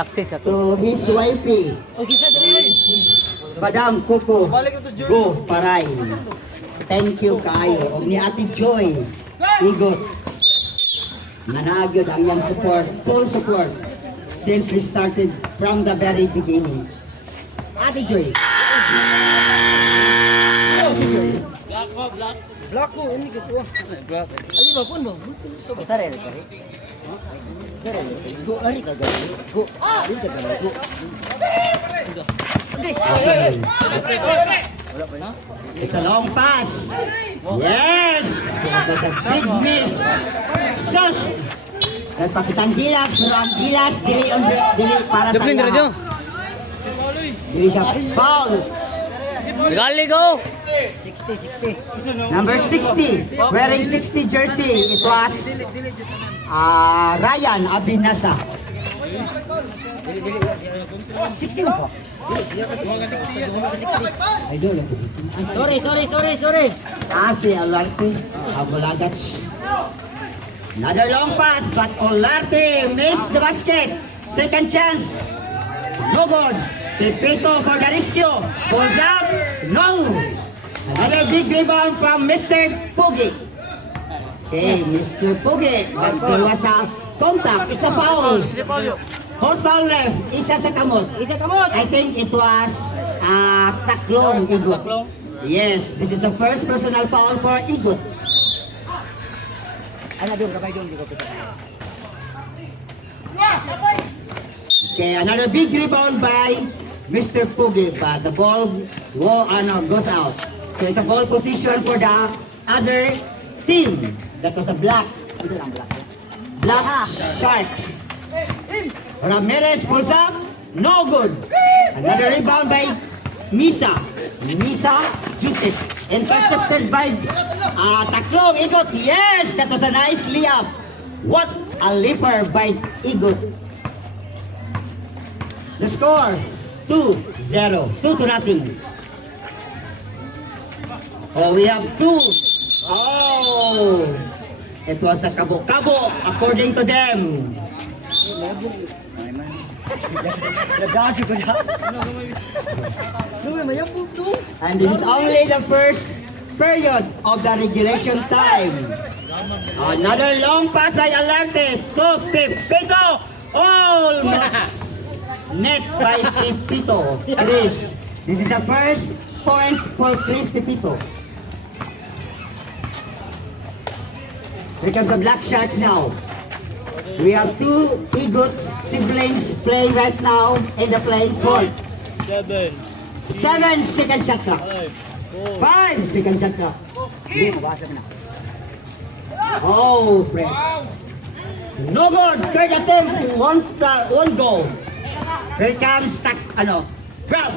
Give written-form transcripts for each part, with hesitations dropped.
Success ako. to his wifey, Madam Coco Go Paray. Thank you kayo. Og ni Ate Joy Igot. Nanagyod ang iyang support, full support since we started from the very beginning. Ate Joy. Ate Joy. Black ko, hindi ka tuwa. Black. Ay, ba pun ba? Sarel ka rin. Sarel. Go, ari ka gani. Go. Ari ka gani. Go. Okay. It's a long pass. Yes! That's a big miss. Sus! Nagpakitang gilas, pero ang gilas dili para sa iya. Dili siya foul. Gali ko! 60. Number 60, wearing 60 jersey. It was Ryan Abinasa. 60 mo po? I don't know. Sorry. Si Olarte. Abulagat. Another long pass, but Olarte missed the basket. Second chance. No good. Pepito for the rescue. Pulls up. No. Another big rebound from Mr. Pugi. Okay, Mr. Pugi. But there was a contact. It's a foul. Horse foul ref. Isa sa kamot. I think it was Taklong Igot. Yes, this is the first personal foul for Igot. Okay, another big rebound by Mr. Pugi, but the ball goes out. So it's a ball position for the other team. That was a black Sharks. Ramirez pulls up, no good. Another rebound by Misa Joseph. Intercepted by Taklong Igot. Yes, that was a nice layup. What a leaper by Igot. The score 2-0, 2-0. Oh, we have 2. Oh, it was a kabo-kabo according to them. And this is only the first period of the regulation time. Another long pass by Alarte to Pepito. Almost net by Pepito. Chris. This is the first points for Chris Pepito. Here comes the Black Sharks now. We have 2 Igot siblings playing right now in the playing court. 7 second shot clock. 5 second shot clock. Oh, Fred. No good. Third attempt. One goal. Here comes Bra.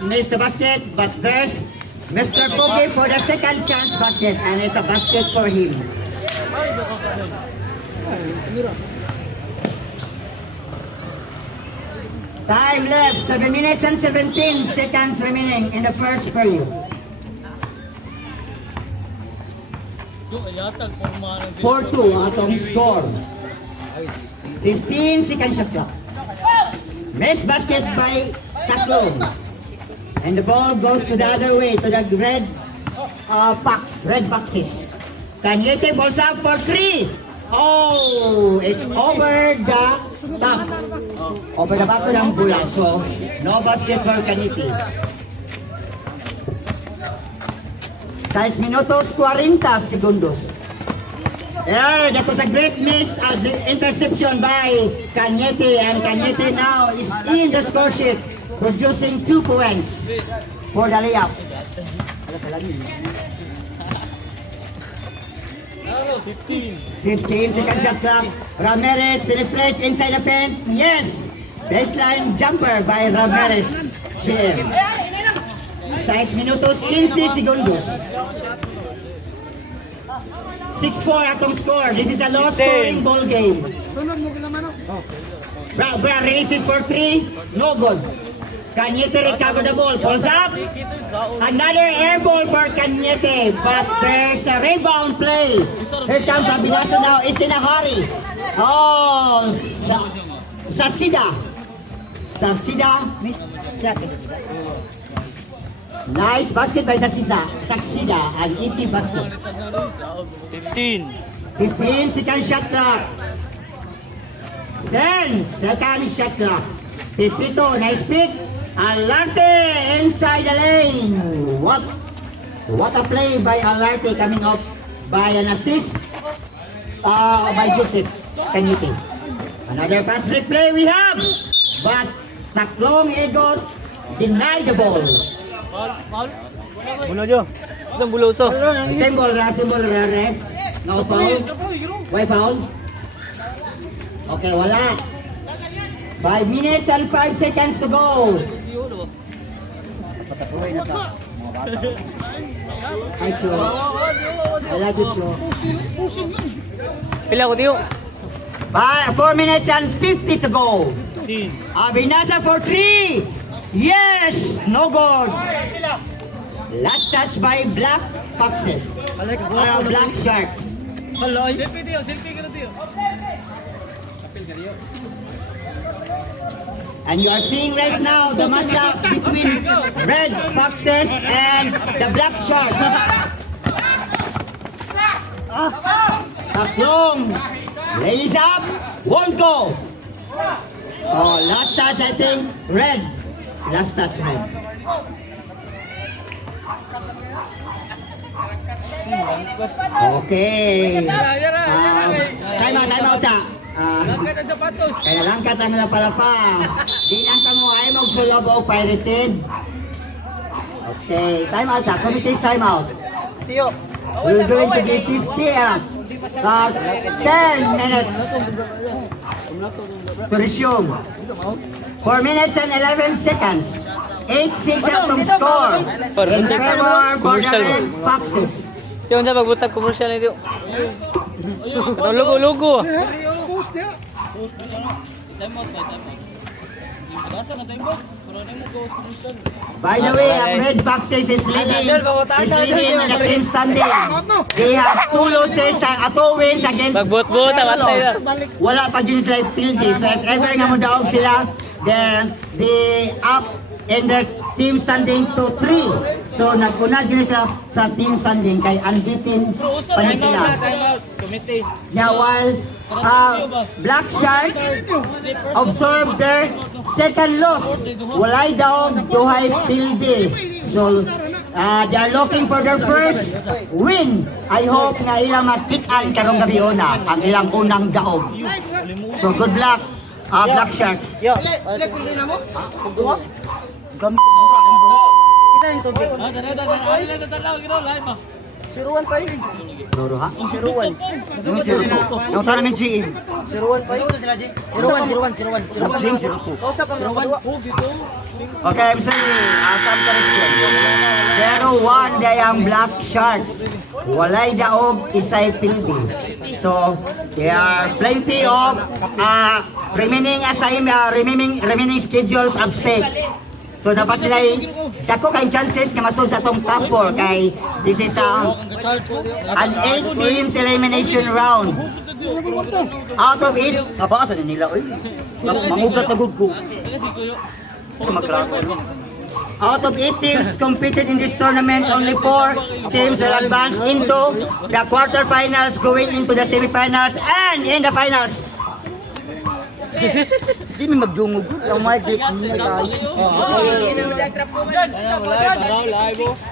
Missed the basket, but there's Mr. Pogi for the second chance basket, and it's a basket for him. Time left, 7 minutes and 17 seconds remaining in the first period. 4-2 atong score. 15 second shot clock. Missed basket by Taklong. And the ball goes to the other way, to the red boxes. Cañete balls up for 3. Oh, it's over the top. Over the back ng bola. So, no basket for Cañete. 6 minutos, 40 segundos. Yeah, that was a great miss, interception by Cañete, and Cañete now is in the score sheet, producing 2 points for the layup. 15 second shot clock. Ramirez penetrates inside the paint. Yes, baseline jumper by Ramirez. 6 minutos, 15 segundos. 6-4 atong score. This is a low scoring ball game. Bra races for 3. No good. Cañete recover the ball. Pulls up. Another air ball for Cañete. But there's a rebound play. Here comes Abinasa now. Is in a hurry. Oh, Sasida. Sasida. Nice basket by Saksida. An easy basket. 15. 15 second shot clock. 10 second shot clock. Pipito, nice pick. Alarte inside the lane. What a play by Alarte coming up by an assist by Joseph Kanyuti. Another pass break play we have. But Taklong Egot denied the ball. Bulo nyo. Itong buloso. Symbol ra, ref. No foul. Why foul? Okay, wala. 5 minutes and 5 seconds to go. Ay, Cho. I love you, Cho. Pila ko tiyo. 4 minutes and 50 to go. 15. Abinasa for 3. Yes! No good. Last touch by Black Foxes. Black Sharks. Hello. Selfie ka na tiyo. Kapil ka tiyo. And you are seeing right now the matchup between Red Foxes and the Black Sharks. Taklong lays up, won't go. Oh, last touch I think Red. Last touch Red. Okay. Time out sa. Kaya lang ka tayo na pala pa. Di lang ka mo ay magsulob o pirated. Okay, time out sa. Committee's time out. We're going to give 10 minutes to resume. 4 minutes and 11 seconds. 8-6 atong score. In favor for the Red Foxes. Tiyo, unsa pagbutag commercial na tiyo. Katong logo-logo. By the way, ang Red Foxes is leading in the team standing. They have 2 losses at 2 wins against Pagbut-but, awat tayo. wala pa din sila field day. So if ever nga mo daog sila, then they up in their team standing to 3. So nagkunad din sila sa team standing kay unbeaten pa din sila. Committee. Now while Black Sharks observe their second loss, walay daog duhay pildi. So they are looking for their first win. I hope nga ilang matik-an karong gabi una ang ilang unang daog. So good luck Black Sharks. Doro ha? Yung 02. Yung tanong ng GM. 01 Okay, I'm sorry. Some correction. 01 day ang Black Sharks. Walay daog isay pildi. So, there are plenty of remaining remaining schedules of stake. So dapat sila dako kay chances nga masud sa tong top 4 kay this is an 8 teams elimination round. Out of 8, kabasa nila oy. Mangugat na gud ko. Out of 8 teams competed in this tournament, only 4 teams will advance into the quarterfinals, going into the semifinals and in the finals. Di mi magdungog ang mic dito ni tayo.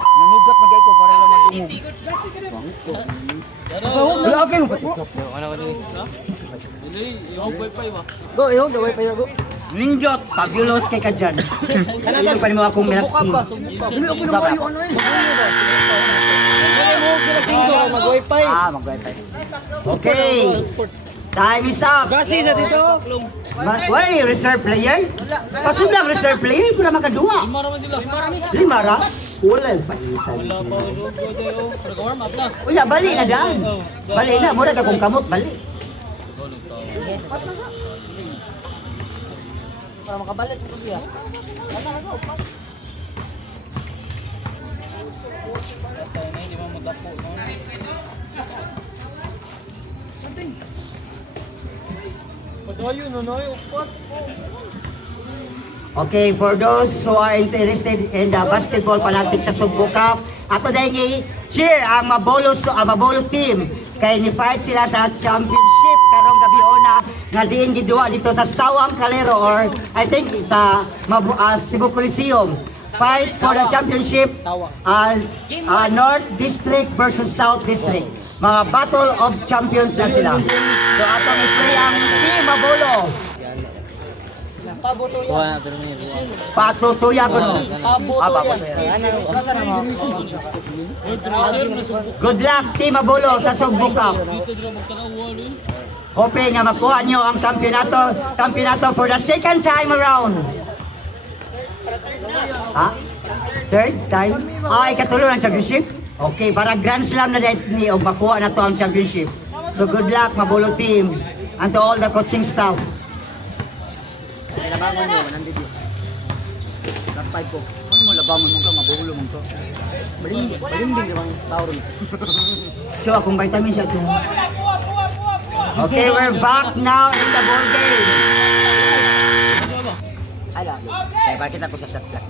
Nanugat magay ko para lang magdungog. Wala okay mo. Ano ko ni? Go, yung wifi go. Ninjot, fabulous kay ka dyan. Ilang pa rin mo akong milk team. Dili ako na mayo ano Mag-wifi. Mag-wifi. Okay. Time is up. Kasi sa dito. Why reserve player? Pasod lang reserve player, pura makaduwa. 5 ra man sila. 5 ra? Wala yung paitan. Warm up na. Wala, bali na daan. Bali na, mura ka kung kamot, bali. Para makabalik ko siya. Okay, for those who are interested in the basketball panatik sa Sugbo Cup, ato dahil i-cheer ang Mabolo team kay ni-fight sila sa championship karong gabi ona nga diin gidua dito sa Sawang Calero or I think sa Cebu Coliseum. Fight for the championship North District versus South District. Mga battle of champions na sila. So atong i-pray ang team Mabolo. Buwan na pero niya. Patutuya ko. Good luck Team Mabolo sa Sugbo Cup. Hoping nga makuha nyo ang kampiyonato for the second time around. Ha? Third time? Ay, katulo ng championship? Okay, para Grand Slam na dahil ni o makuha na to ang championship. So good luck Mabolo team and to all the coaching staff. Labangon mo, nandito. Last 5 ko. Ano mo, labangon mo ka, mabuhulo mo ka. Balimbing naman tao rin. So, akong vitamin siya ito. Okay, we're back now in the ball game. Ala, kaya bakit ako sa shot clock?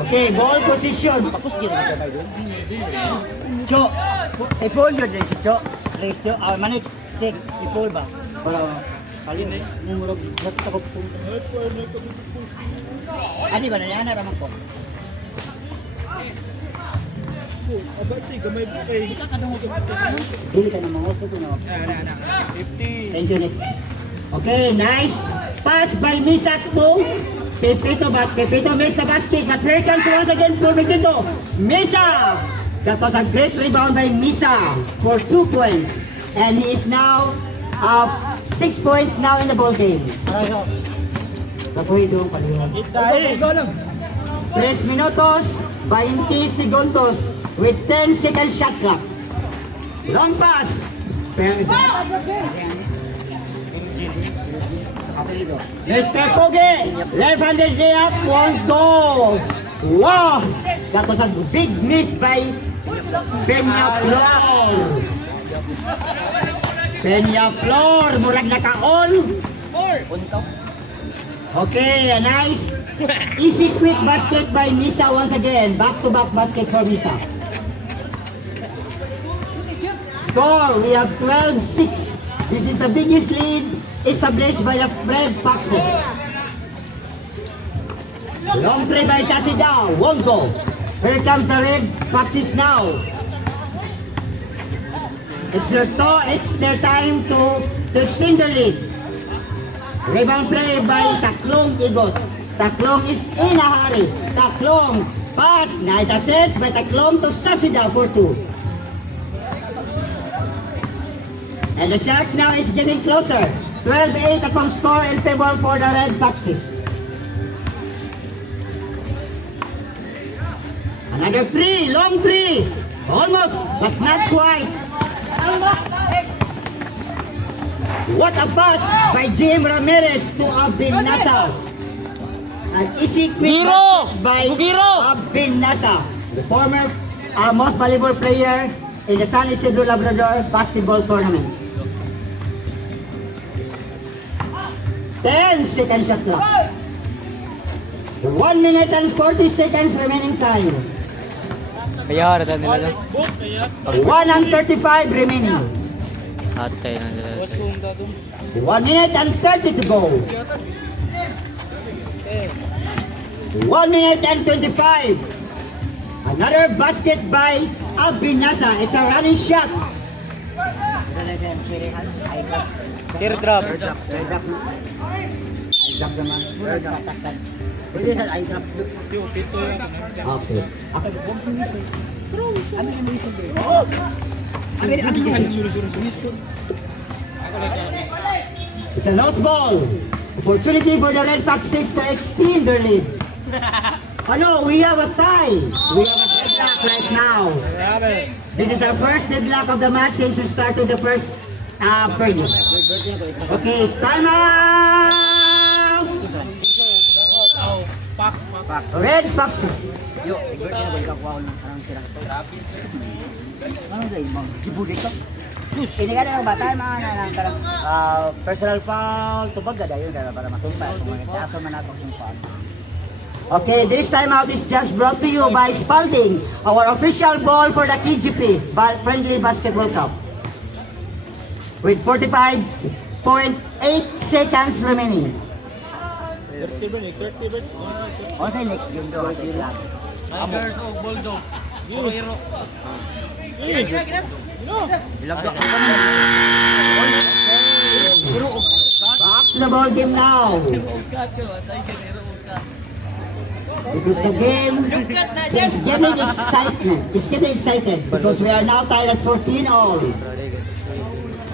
Okay, ball position. Pakus gina ka ba doon? Cho, Ipol yun din si Cho. Race Cho, manik, sik, ipol ba? wala. Kalin eh, numero, basta ko po. Adi ba na yan, naraman ko? Dili ka na mga oso ko na. 50. Thank you, next. Okay, nice. Pass by Misa to Pepito, but Pepito missed the basket. But here comes once again for Pepito. Misa! That was a great rebound by Misa for 2 points. And he is now 6 points now in the ball game. Kapoy doon paliwan. 3 minutos, 20 segundos with 10 second shot clock. Long pass. Mr. Poge, left-handed layup, won't go. Wow! That was a big miss by Peñaflor. Peñaflor, murag naka-all. Okay, a nice, easy quick basket by Misa once again. Back-to-back basket for Misa. Score, we have 12-6. This is the biggest lead established by the Red Foxes. Long three by Sasida, won't go. Here comes the Red Foxes now. It's their time to extend the lead. Rebound play by Taklong Igot. Taklong is in a hurry. Taklong pass, nice assist by Taklong to Sasida for 2. And the Sharks now is getting closer. 12-8 upon score in favor for the Red Foxes. Another 3, long 3. Almost, but not quite. What a pass by Jim Ramirez to Abin Nasa. An easy quick Giro! basket by Giro! Abin Nasa, the former most valuable player in the San Isidro Labrador basketball tournament. 10 seconds shot clock. 1 minute and 40 seconds remaining time. Kaya harata nila doon. 1:35 remaining. Atay na nila. 1 minute and 30 to go. 1 minute and 25. Another basket by Abinasa. It's a running shot. Teardrop. Pwede sa eye drops. Okay. Ano yung reason doon? It's a lost ball. Opportunity for the Red Foxes to extend their lead. Hello, we have a tie. We have a deadlock right now. This is our first deadlock of the match since we started the first period. Okay, time out! Red Foxes. Yo, igor niya ba ikaw ng parang sila? Ano dahil, mag-gibuday ka? Ini kan ang bata mga nang karang personal foul tubag gada yun para masumpa kung magkaso man ako kung foul. Okay, this time out is just brought to you by Spalding, our official ball for the KGP Friendly Basketball Cup. With 45.8 seconds remaining. O sa next game do sila. Tigers o Bulldog. Puro hero. Bilag ka. Back to the ball game now. Because the game is getting excitement. It's getting excited because we are now tied at 14 all.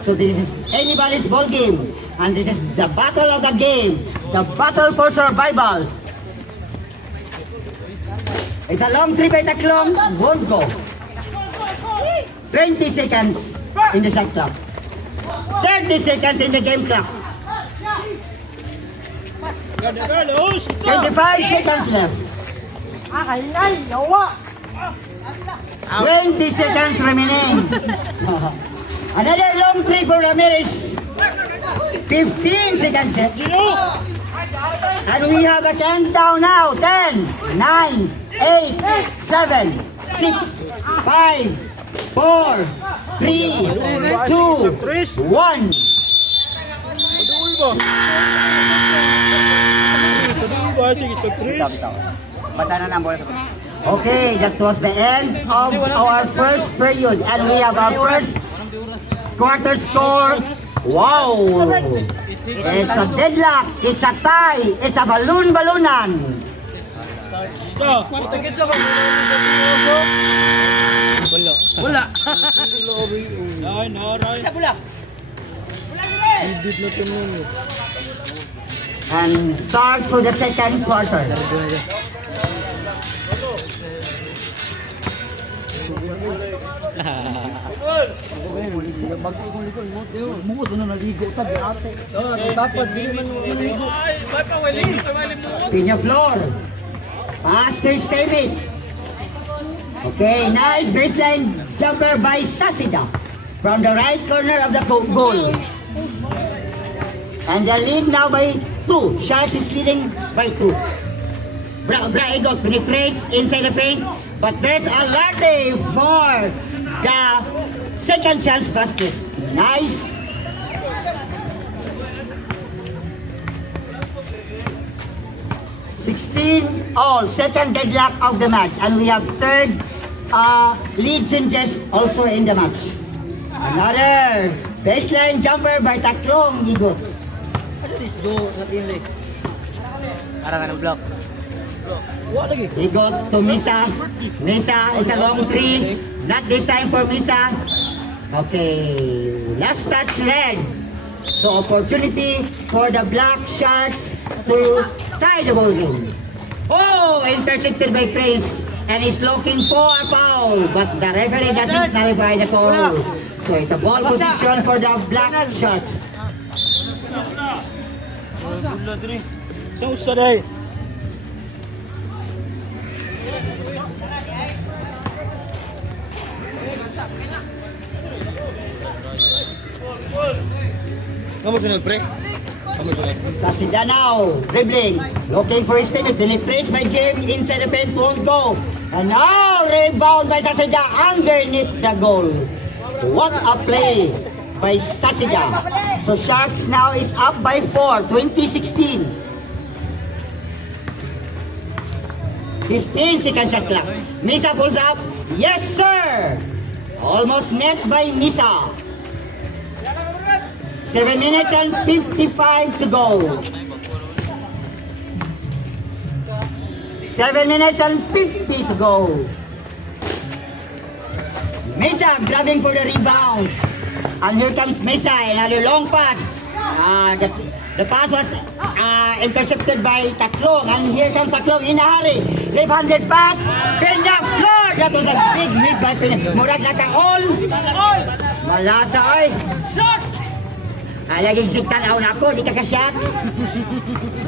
So this is anybody's ball game, and this is the battle of the game, the battle for survival. It's a long three by Taklong, won't go. 20 seconds in the shot clock. 30 seconds in the game clock. 25 seconds left. 20 seconds remaining. Another long three for Ramirez. 15 seconds left. And we have a countdown now. 10, 9, 8, 7, 6, 5, 4, 3, 2, 1. Bata na ang bola. Okay, that was the end of our first period. And we have our first quarter score. Wow! It's a deadlock. It's a tie. It's a balloon-balloonan. Wala. And start for the second quarter. Mungod na naligo ta di ate. Dapat dili man mo maligo. Ay, pa wali mo. Pinya floor. Pass to David. Okay, nice baseline jumper by Sasida from the right corner of the goal. And the lead now by 2. Sharks is leading by 2. Braigot penetrates inside the paint, but there's a latte for the second chance basket. Nice. All second deadlock of the match, and we have third lead changes also in the match. Another baseline jumper by Taklong Igot. Asa dis do sa team like? Para ka ng block. Wa lagi. Igot to Misa. Misa, it's a long three. Not this time for Misa. Okay, last touch red. So opportunity for the Black Sharks to tie the ball game. Oh, intercepted by Prince, and he's looking for a foul, but the referee doesn't nullify the call. So it's a ball position for the Black Sharks. So sorry. Kamu sunod pre? Kamu sunod. Sasida now, dribbling, looking for his teammate, penetrates by Jim inside the paint, won't go. And now rebound by Sasida underneath the goal. What a play by Sasida. So Sharks now is up by 4, 2016. 15 second shot clock. Misa pulls up. Yes, sir. Almost net by Misa. 7 minutes and 55 to go. 7 minutes and 50 to go. Mesa grabbing for the rebound. And here comes Mesa, another long pass. The pass was intercepted by Taklong. And here comes Taklong in a hurry. Left-handed pass. Peña, Lord! That was a big miss by Peña. Murag naka-all. Malasa, oy. Laging siktan ako nako, di ka kasyat.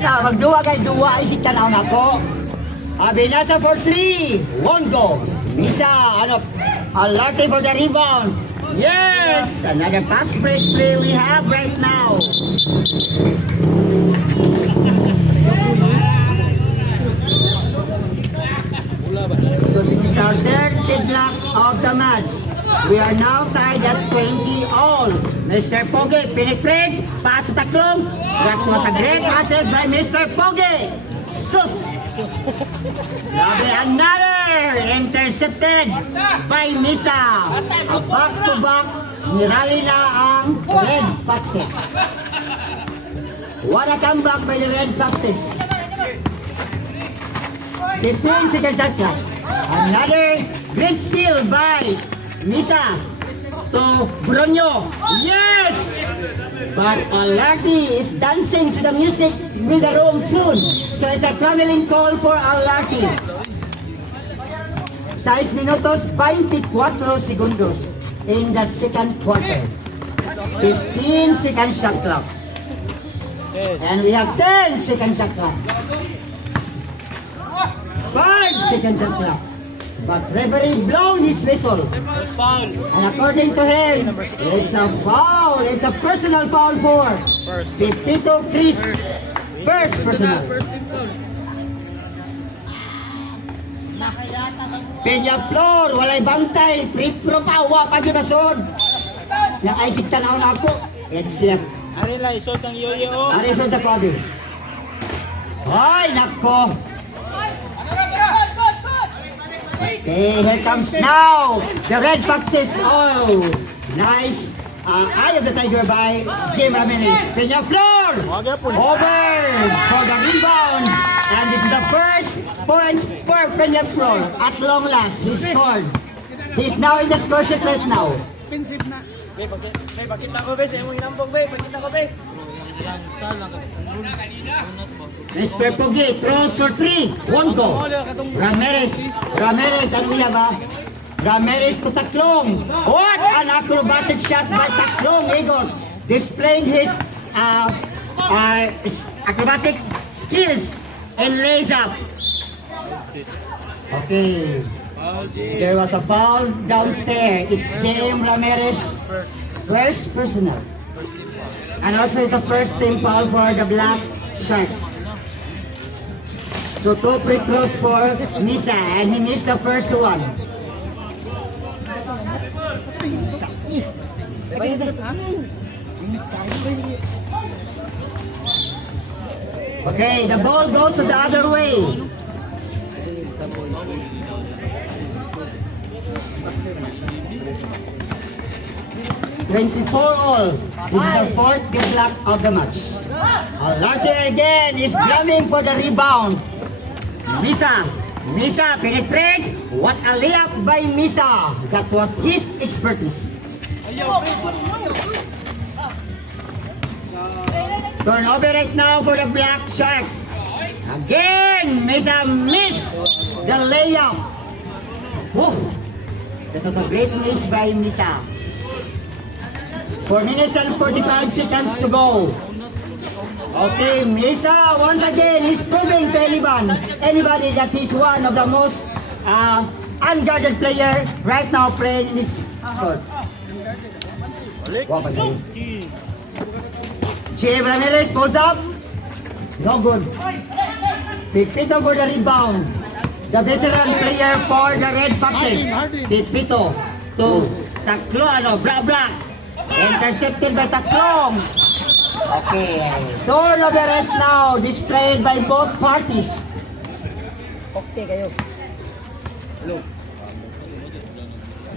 Magduwa kay duwa ay siktan ako nako. Binasa for 3, won't go. Misa, Alarte for the rebound. Yes! Another pass break play we have right now. So this is our third block of the match. We are now tied at 20 all. Mr. Pogi penetrates, pass to Taklong. That was a great assist by Mr. Pogi. Sus! Grabe, another intercepted by Misa. A back-to-back, nirali na ang Red Foxes. What a comeback by the Red Foxes. 15 seconds shot clock. Another great steal by Misa to Bronyo. Yes! But Alarti is dancing to the music with the wrong tune. So it's a traveling call for Alarti. 6 minutos 24 segundos in the second quarter. 15 second shot clock. And we have 10 second shot clock. 5 second shot clock. But referee blown his whistle. And according to him, it's a foul. It's a personal foul for Pipito Chris. First personal. Peñaflor, walay bantay. Free throw pa, wa pa ginasod. Nakaisip tanaw na ako. It's him. Arila, isot ang yoyo. Arisod sa Kobe. Ay, nako. Okay, here comes now the Red Foxes. Oh, nice eye of the tiger by Jim Ramirez. Peñaflor over for the rebound, and this is the first point for Peñaflor at long last. He scored. He's now in the score sheet right now. Offensive na. Be, pakita ko be, sa imong inampog be, pakita ko be. Mr. Pogi throws for 3. Won't go. Ramirez, and we have Ramirez to Taklong. What an acrobatic shot by Taklong. Egon displaying his acrobatic skills and lays up. Okay. There was a foul downstairs. It's James Ramirez. First personal. And also it's a first team foul for the Black Sharks. So 2 free throws for Misa, and he missed the first one. Okay, the ball goes the other way. $24 all. This is the fourth good luck of the match. Alarte again is blaming for the rebound. Misa penetrates. What a layup by Misa. That was his expertise. Turnover right now for the Black Sharks. Again, Misa missed the layup. Whoa. That was a great miss by Misa. 4 minutes and 45 seconds to go. Okay, Misa once again is proving to anybody that he's one of the most unguarded player right now playing in this court. Jay Ramirez pulls up. No good. Pipito for the rebound. The veteran player for the Red Foxes. Pipito to Taklong. Bra. Intercepted by Taklong. Okay. Turnover right now displayed by both parties. Okay kayo.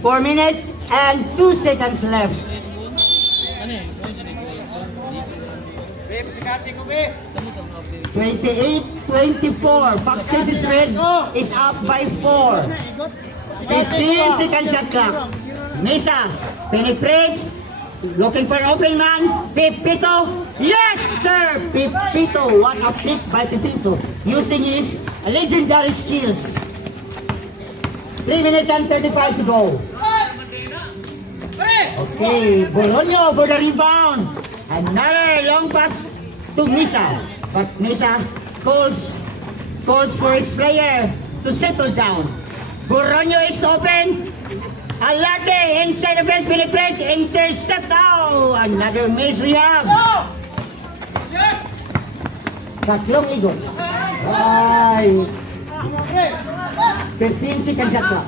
4 minutes and 2 seconds left. 28-24. Foxes is red is up by 4. 15 second shot clock. Misa penetrates. Looking for an open man. Pipito. Yes, sir. Pipito. What a pick by Pipito. Using his legendary skills. 3 minutes and 35 to go. Okay. Bolonyo for the rebound. Another long pass to Misa. But Misa calls for his player to settle down. Bolonyo is open. Alarte inside the field, penetrates, intercept. Oh, another miss we have. Tatlong igot. Ay. 15 second shot clock.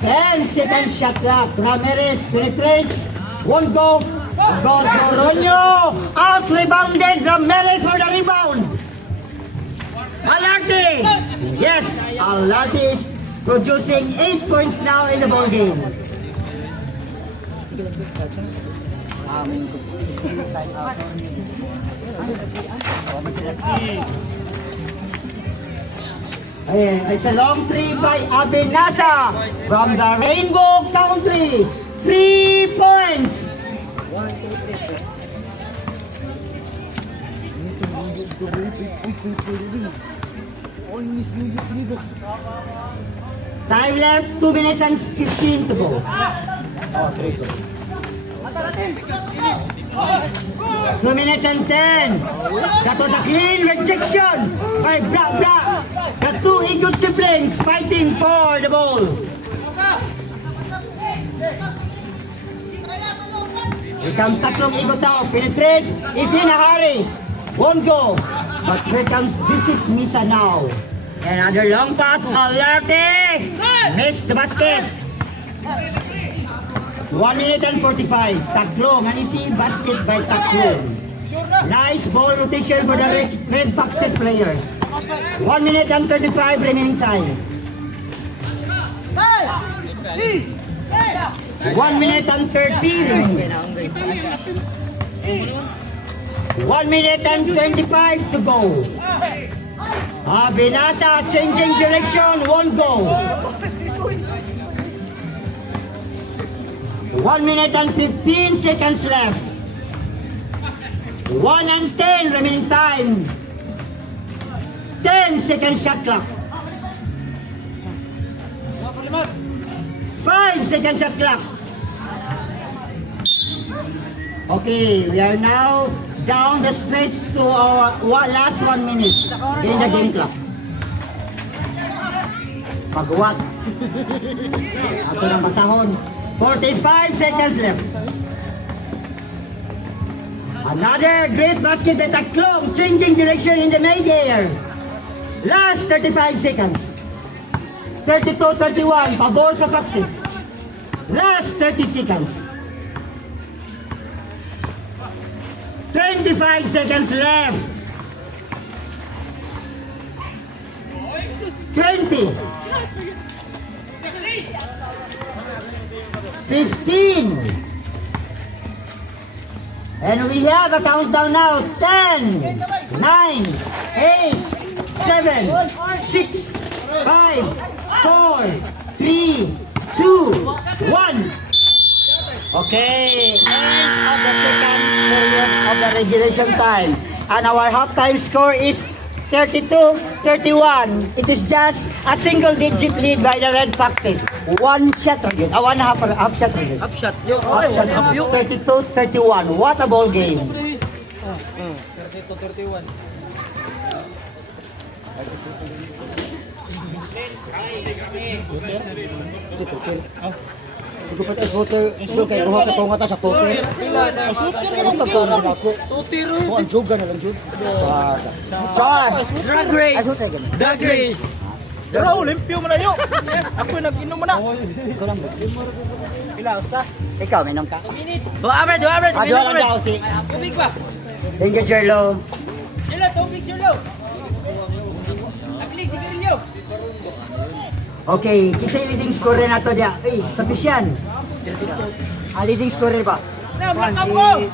10 second shot clock. Ramirez penetrates. Won't go. Go Toronyo. Out rebounded. Ramirez for the rebound. Alarte. Yes, Alarte is producing 8 points now in the ball game. It's a long three by Abinasa from the Rainbow Country. 3 points. Time left 2 minutes and 15 to go. 2 minutes and 10. That was a clean rejection by Bra Bra. The two Eagle siblings fighting for the ball. Here comes tatlong Eagle now. Penetrates. Is in a hurry. Won't go. But here comes Joseph Misa now. Another long pass. Alerte. Missed the basket. 1 minute and 45. Taklong. Ano si basket by Taklong. Nice ball rotation for the Red Foxes player. 1 minute and 35 remaining time. 1 minute and 30 remaining. 1 minute and 25 to go. Binasa changing direction, won't go. 1 minute and 15 seconds left. 1 and 10 remaining time. 10 second shot clock. 5 second shot clock. Okay, we are now down the stretch to our last 1 minute in the game clock. Pagwat. Ato ng basahon. 45 seconds left. Another great basket by Taklong, changing direction in the mid-air. Last 35 seconds. 32-31, pabor sa Foxes. Last 30 seconds. 25 seconds left. 20. 15. And we have a countdown now. 10, 9, 8, 7, 6, 5, 4, 3, 2, 1. Okay, end of the second period of the regulation time. And our halftime score is 32-31. It is just a single digit lead by the Red Foxes. One shot again. One half shot again. Up shot. Half shot. 32-31. What a ball game. 32-31. Ito pa tayo voter, kay kuha ka tunga ta sa tote. Ang pagkaroon na ako. Tutiro. Ang juga na lang jud. Drag race. Drag race. Dara Olimpio man ayo. Ako nag-inom man na. Ikaw lang. Pila usa? Ikaw minom ka. Do average. Adwa lang daw si. Tubig ba? Thank you, Jerlo. Jelo, tubig Jelo. Aklik sigarilyo. Okay, kisay leading scorer na to dia. Statistician. Leading scorer ba? Na, makam ko.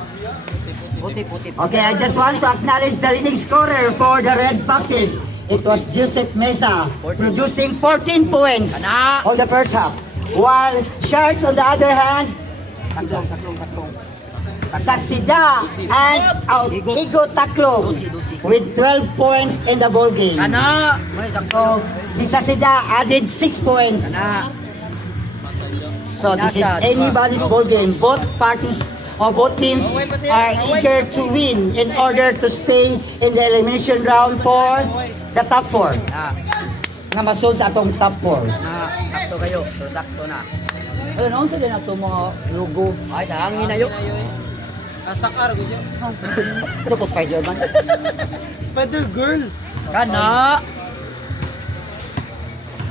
Puti. Okay, I just want to acknowledge the leading scorer for the Red Foxes. It was Joseph Mesa, producing 14 points Ana. on the first half. While Sharks on the other hand, Taklong. Sasida and Igo Taklong with 12 points in the ball game. Ana. So, si Sasida added 6 points. Ana. So, this is anybody's ball game. Both parties or both teams are eager to win in order to stay in the elimination round for the top 4. nga masod sa atong top 4. Na sakto kayo, pero sakto na. Ayun, naon sa din ato mga logo. Ay, sa hangin na yun. Asakar ko niya. Ito po Spider-Man. Spider Girl. Kana.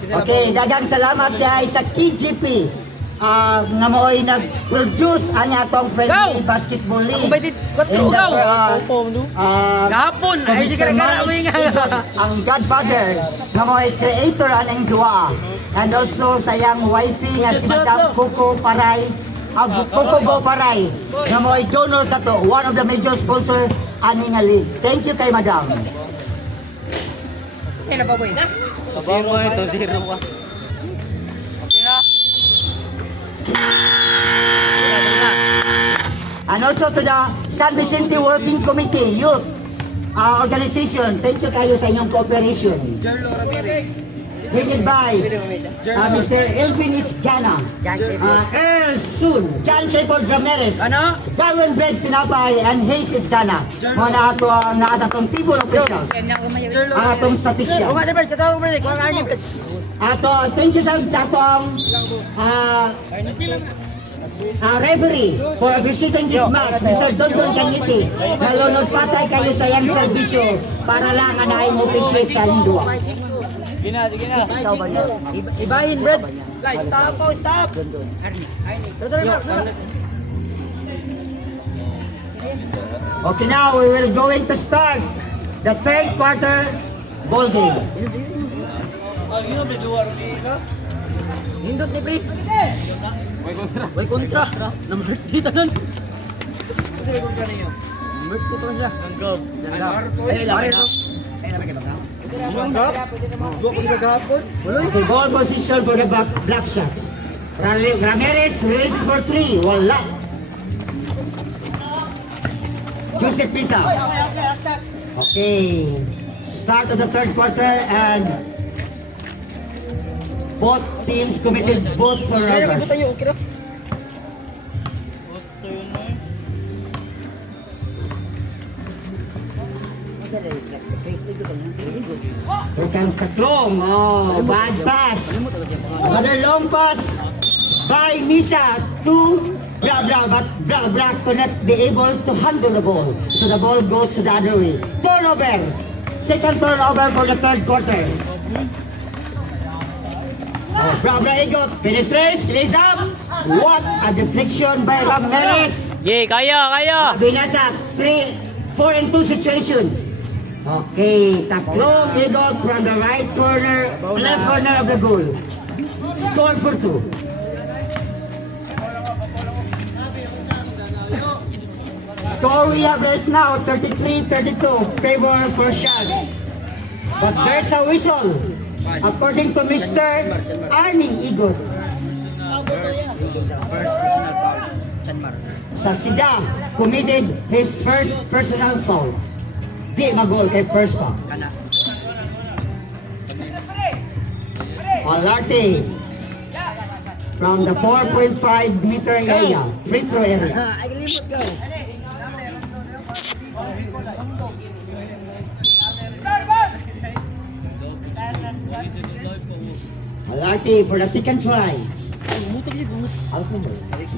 Okay, dagang salamat dahil sa KGP. Nga mo'y nag-produce ang atong friendly Go! basketball league. Ako ba dit? Kwatro, In the, go! Gahapon, Gahapon, ay si gara-gara ang godfather nga mo'y creator anang duwa. And also sayang wifey nga si Madam Coco Paray. Coco Go Paray nga mo'y donor sa to. One of the major sponsor ani nga league. Thank you kay Madam. Sino pa boy? Zero ito, zero ka. Okay na. Wala, wala. And also to the San Vicente Working Committee Youth Organization. Thank you kayo sa inyong cooperation. Jarlo Ramirez. Headed by Mr. Elvin Isgana, Jan Cable. Earl Sun, John Cable Ramirez, Ano? Darwin Bread Pinapay, and Hayes Isgana. Mga na ato ang nasa atong table officials. Kanya ko mayo. Jarlo Ang atong statisya. Kung ano ba, katawa ko ba, kung ano ba. Ato, thank you sa atong referee for officiating this match, Mr. Don Caniti. Nalunod patay kayo sa iyang serbisyo para lang anahin mo officiate sa Hindua. Sige na, sige na. Ikaw ba niya? Ibahin, Brad. Guys, stop po, stop. Okay, now we will going to start the third quarter ball game. Oh, yun ang duwar ka. Hindot ni Pre. May kontra. Number 3 tanan. Kasi may kontra ninyo. Number 2 tanan sila. Janggab. Ay, pare to. Ay, naman kayo ba? Manggap? Duwa ko nagagahapon. Okay, ball position for the black shots. Ramirez releases for 3. Wala. Joseph Pisa. Okay. Start of the third quarter and both teams committed both for rubbers. Okay na. Here comes Taklong. Oh, bad pass. Another long pass by Misa to Bra Bra, but Bra Bra could not be able to handle the ball. So the ball goes to the other way. Turnover. Second turnover for the third quarter. Oh, Bra Bra Igot penetrates, lays up. What a deflection by Ramirez. Yay, kaya, kaya. Binasa 4-2 situation. Okay, Taklong Igot from the right corner, left corner of the goal. Score for 2. Score we have right now, 33-32, favor for Sharks. But there's a whistle, according to Mr. Arnie Igot. First personal foul. Chanmar. Sasida committed his first personal foul. Di magol kay first foul. Kana. Alarte from the 4.5 meter area, free throw area. Ay, kalimot ka. Alarte for the second try.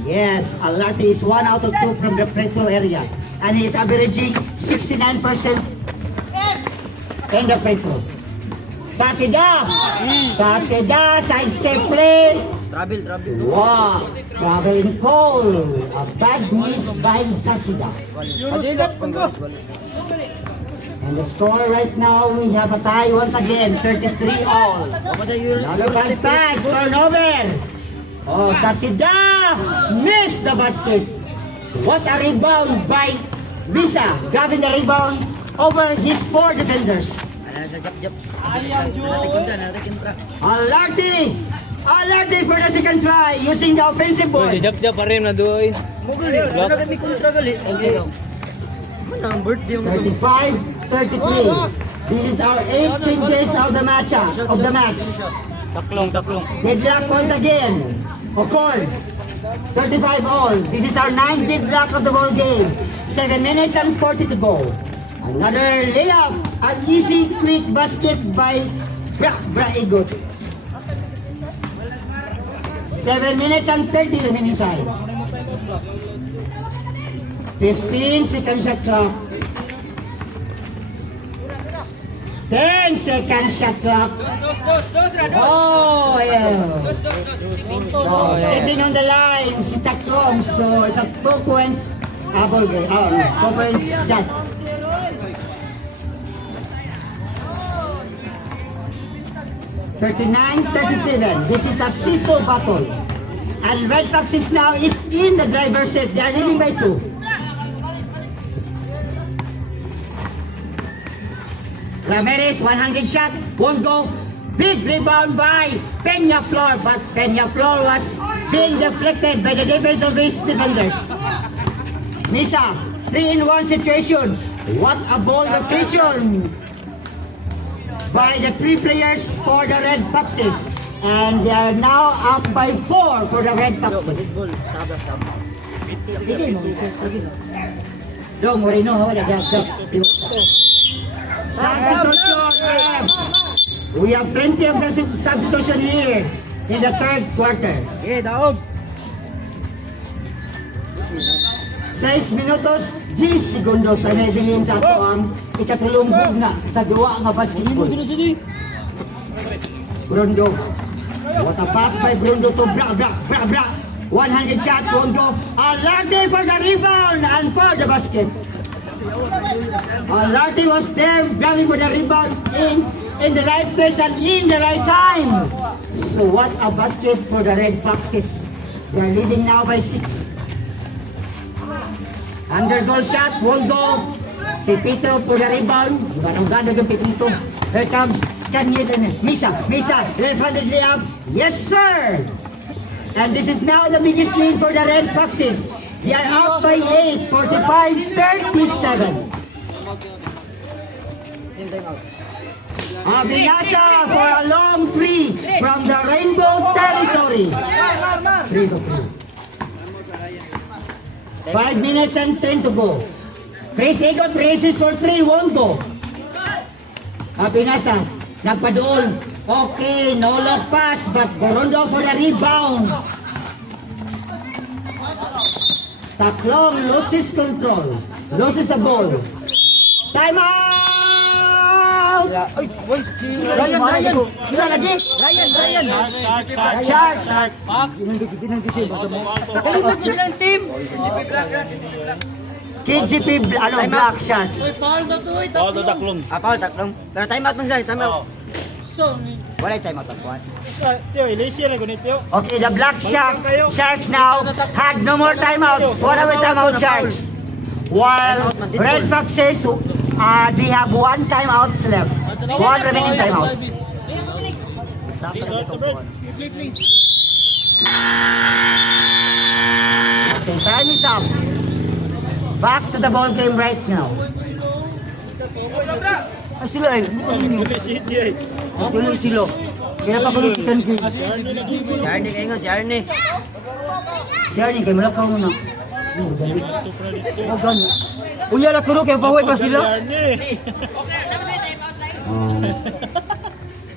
Yes, Alarte is 1 out of 2 from the free throw area. And he is averaging 69% in the free throw. Sasida! Sasida, side step play. Travel. Wow, traveling call. A bad miss by Sasida. And the score right now, we have a tie once again, 33 all. Another bad pass, turnover. Oh, Sasida missed the basket. What a rebound by Bisa, grabbing the rebound over his 4 defenders. Alarte! Alarte for the second try using the offensive Uy, board. jap-jap pa rin na doon. May kontra gali. Okay. Ang birthday mo ito. 35-33. This is our 8 changes of the match. Taklong. Deadlock once again. Occurred. 35 all. This is our 9th deadlock of the ball game. 7 minutes and 40 to go. Another layup. An easy, quick basket by Igot. 7 minutes and 30 remaining time. 15 seconds shot clock. 10 seconds shot clock. Oh, yeah. So, stepping on the line, si Taklong. So, it's a 2 points ball game. 2 points shot. (39-37). This is a seesaw battle. And Red Foxes now is in the driver's seat. They are leading by 2. Ramirez, 100 shot, won't go. Big rebound by Peñaflor, but Peñaflor was being deflected by the defense of his defenders. Misa, 3-in-1 situation. What a ball location by the 3 players for the Red Foxes. And they are now up by 4 for the Red Foxes. Dong, Moreno, wala substitution. We have plenty of substitution here in the 3rd quarter. Okay, daog. 6 minutos, 10 segundos ang naibilin sa ato ang ikatulong na sa duwa nga basketball. Brundo. What a pass by Brundo to Bra. 100 shot, won't go. Alarte for the rebound and for the basket. Alarte was there, grabbing for the rebound in the right place and in the right time. So what a basket for the Red Foxes. They are leading now by 6. Under goal shot, won't go. Pipito for the rebound. Ganong yung Pipito. Here comes Misa, left-handed layup. Yes, sir! And this is now the biggest lead for the Red Foxes. They are up by 8, 45-37. Abinasa for a long 3 from the Rainbow Territory. 3-3. 5 minutes and 10 to go. Chris Igot races for 3, won't go. Abinasa, nagpadoon. Okay, no lock pass, but Borondo for the rebound. Taklong loses control. Loses the ball. Time out! Ryan! Isa lagi! Ryan! Sharks! Kalibot ko sila ang team! KGP, Black Sharks. Paul Taklong. Paul, taklong. Pero time out man sila, time out. Wala yung time out ang kuwan. Teo, ilisi rin gunit Teo. Okay, the Black Sharks now had no more timeouts. What are we timeout Sharks? While Red Foxes, they have 1 timeouts left. 1 remaining timeouts. Okay, time is up. Back to the ball game right now. Sila eh. Ilisi eh. Tuloy sila. Kaya pa kulo si Kanki. Si Arnie kayo nga, si Arnie. Si Arnie, kaya malakaw mo na. Oh, gani. Unya lang kulo, kaya pahuwi pa sila.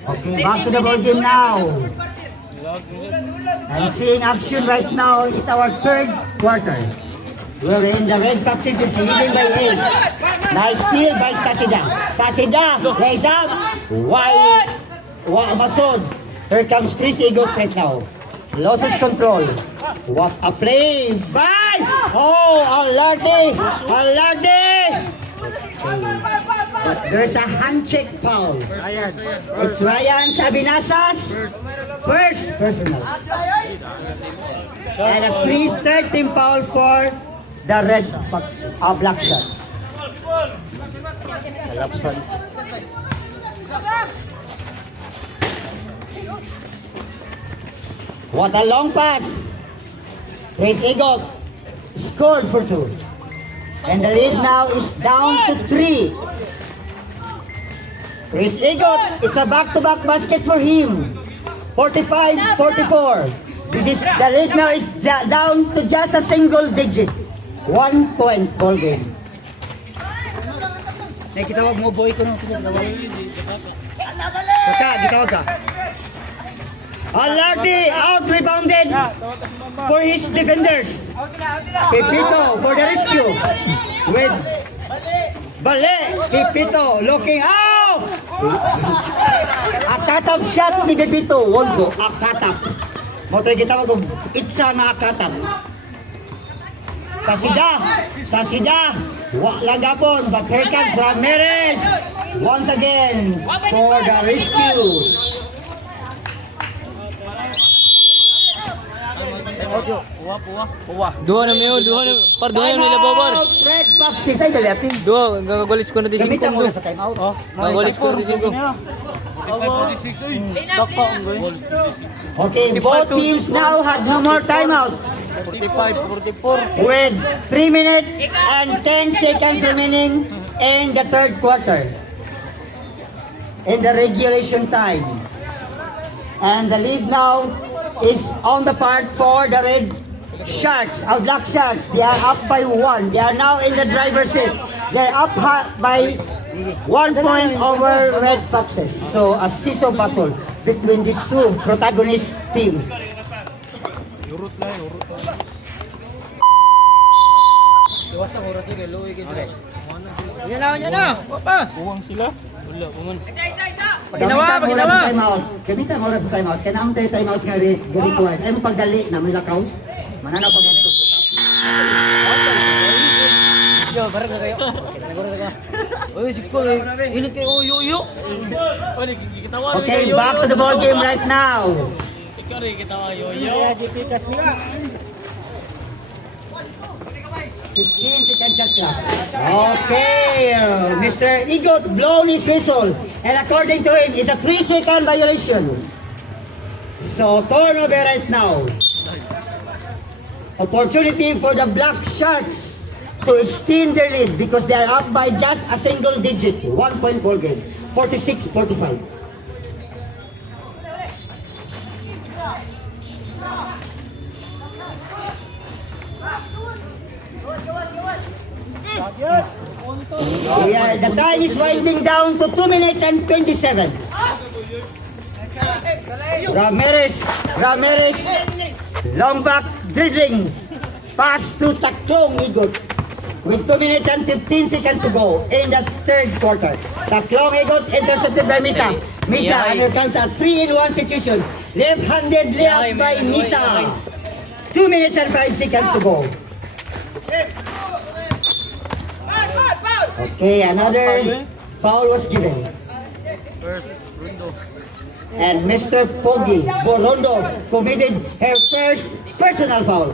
Okay, back to the ball game now. I'm seeing action right now. It's our 3rd quarter. We're in the Red Foxes is leading by 8. Nice steal by Sasida lays up. Masod. Here comes Chris Igot right now. Loses control. What a play by Alarte. There's a handshake foul. It's Ryan Sabinasas. First personal. And a 3-13 foul for the Red Fox, Black Sharks. Lapson. What a long pass. Chris Igot scored for 2. And the lead now is down to 3. Chris Igot, it's a back-to-back basket for him. 45-44. This is the lead now is down to just a single digit. 1 point ball game. Nakitawag mo boy ko no. Kaka, gitawag ka. Alarte out rebounded for his defenders. Pipito for the rescue. With Bale, Pipito looking out. Akatap shot ni Pipito. Woldo, akatap. Motoy gitawag og itsa na akatap. Sa sida, lagapon, but here comes Ramirez once again for the rescue. Dua na mayo, par dua na nila par. Red Foxes ay daliatin. Dua, gagagolis ko na di Gamitan mo 5. na sa timeout. Oh, gagagolis ko na di 5. Okay, both teams now had no more timeouts. 45, 44. With 3 minutes and 10 seconds remaining in the third quarter. In the regulation time. And the lead now is on the part for the Red Sharks, Black Sharks. They are up by 1. They are now in the driver's seat. They are up by 1 point over Red Foxes. So a seesaw battle between these two protagonist team. Yan na. Papa. Buwang sila. Wala, kuman. Gamitan mo sa timeout. Kaya naman tayo timeout nga required. Ay mo pagdali na may lakaw. Mananaw pag Yo, barang na kayo. Oy, sikol. Init kayo, yo. Okay, back to the ball game right now. 15 seconds shot clock. Okay, Mr. Igot blown his whistle. And according to him, it's a 3-second violation. So, turnover right now. Opportunity for the Black Sharks to extend their lead because they are up by just a single digit. 1 point ball game. 46-45. Yeah, the time is winding down to 2 minutes and 27. Ramirez, long back dribbling, pass to Taklong Igot with 2 minutes and 15 seconds to go in the third quarter. Taklong Igot intercepted by Misa. Misa, and here comes a 3-in-1 situation. Left-handed layup by Misa. 2 minutes and 5 seconds to go. Okay, another foul was given. And Mr. Pogi Borondo committed her first personal foul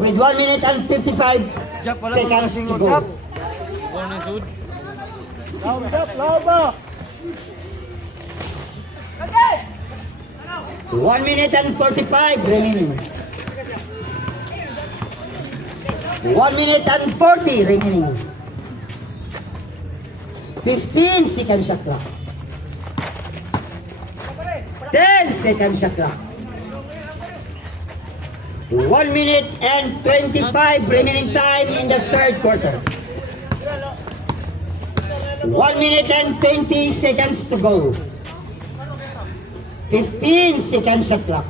with 1 minute and 55 seconds to go. 1 minute and 45 remaining. 1 minute and 40 remaining. 15 seconds shot clock. 10 seconds shot clock. 1 minute and 25 remaining time in the third quarter. 1 minute and 20 seconds to go. 15 seconds shot clock.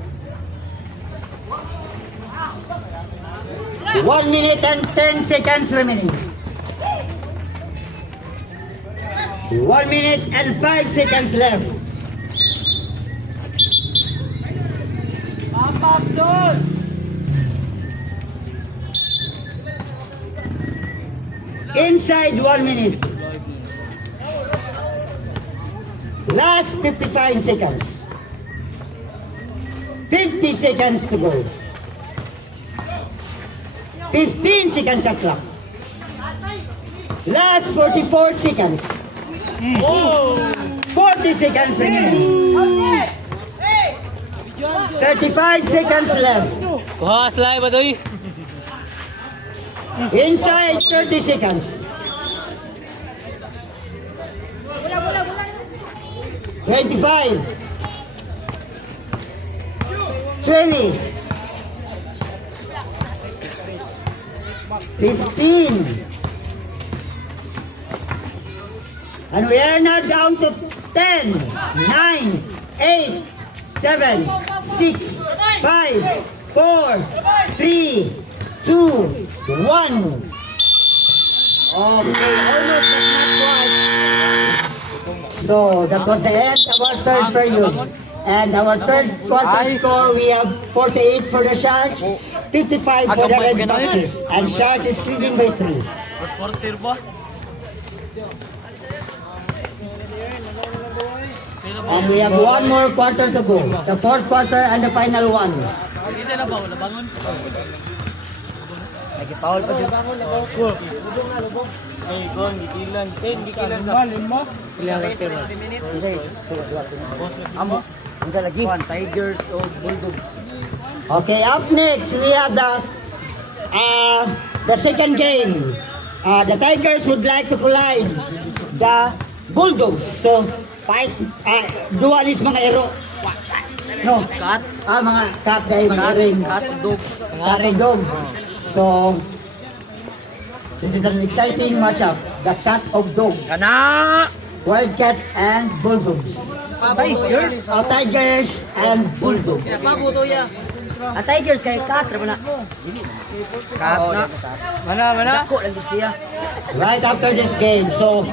1 minute and 10 seconds remaining. 1 minute and 5 seconds left. Inside 1 minute. Last 55 seconds. 50 seconds to go. 15 seconds shot clock. Last 44 seconds. 40 seconds remaining. 35 seconds left. Kuha slide ba toy? Inside 30 seconds. 25. 20. 15. And we are now down to 10, 9, 8, 7, 6, 5, 4, 3, 2, 1. Okay, almost but not quite. So that was the end of our third period. And our third quarter score, we have 48 for the Sharks, 55 for the Red Foxes. And Sharks is leading by 3. First quarter ba? And we have one more quarter to go. The fourth quarter and the final one. Hindi na ba? Wala bangon? Nag-foul pa dyan. Ay, kon, gikilan. Gikilan sa lima. Ilang quarter ba? Hindi. Sugat dua. Amo. Ang lagi. Tigers o Bulldogs. Okay, up next we have the second game. The Tigers would like to collide the Bulldogs. So, fight, dual is mga ero. No, Cat. mga cat dahil mga ring. Cat o dog. Cat and dog. So, this is an exciting matchup. The Cat of Dog. Kana! Wildcats and Bulldogs. Tigers? Tigers and Bulldogs. Pabuto ya. Ang Tigers kay Kat na. Cat na. Mana? Dako lang din siya. Right after this game. So,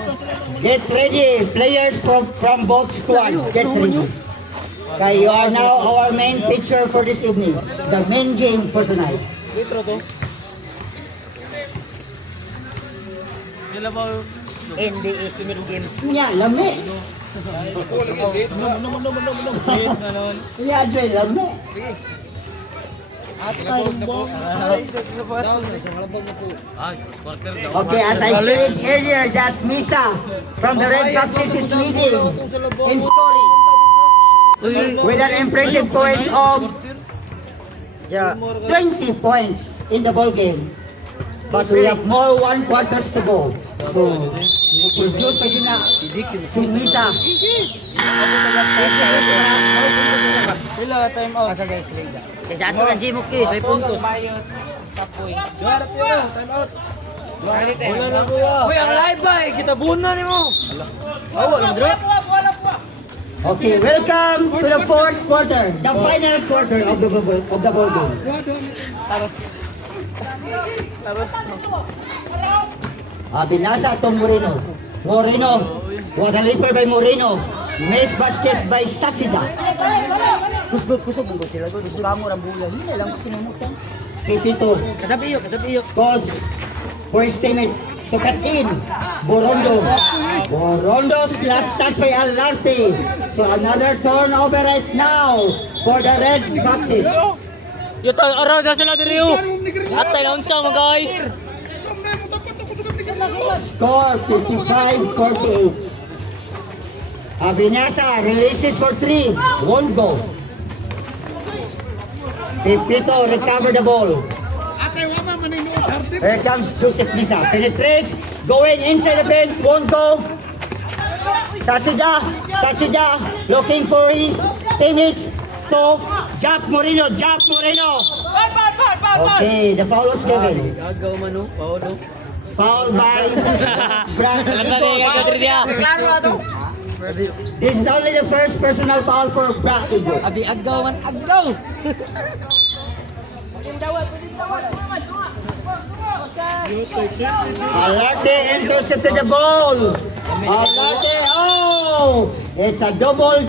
get ready. Players from both squad, get ready. Okay, you are now our main pitcher for this evening. The main game for tonight. Litro to. Sila ba? NBA Sinic Game. Nya, lami. Nya, Dre, lami. Okay, as I said earlier that Misa from the Red Foxes is leading in scoring with an impressive points of 20 points in the ball game. But we have more 1 quarters to go. So, produce pa yun na si Misa. Sila time out. Kasi ato ng Jimok Kiss, may puntos. Wala na kuya. Uy, ang live ba eh. Kita buona ni mo. Awa, Andro. Okay, welcome to the fourth quarter, the final quarter of the ball game. Binasa itong Moreno. What a leaper by Moreno. Miss basket by Sasida. Kusog mo sila doon. Gusto kamo ng bula. Hila lang kinumutan. Pipito. Kasabi iyo. Cause for his teammate to cut in. Borondo's last touch by Alarte. So another turnover right now for the Red Foxes. Yuta, araw na sila diri. Atay na unsa mo guys. Score 55-48. Binasa releases for 3. Won't go. Pipito recover the ball. Here comes Joseph Misa. Penetrates. Going inside the paint. Won't go. Sasida looking for his teammates to Jack Moreno. Okay, the foul was given. Agaw man o. Paulo. Foul by Brad Klaro ato. This is only the first personal foul for Brad Igo. Abi agaw man agaw. Alarte intercepted the ball. Alarte, oh! It's a double.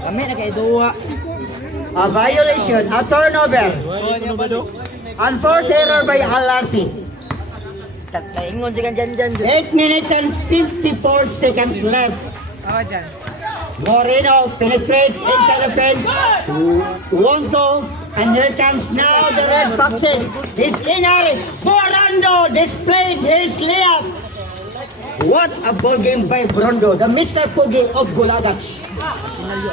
Kami na kay duha. A violation, a turnover. Unforced error by Alarte. Kaingon dyan. 8 minutes and 54 seconds left. Awa dyan. Moreno penetrates inside the paint. Won't go. And here comes now the Red Foxes. His inner Borondo displayed his layup. What a ball game by Borondo, the Mr. Pugi of Bulagat. Arsenal.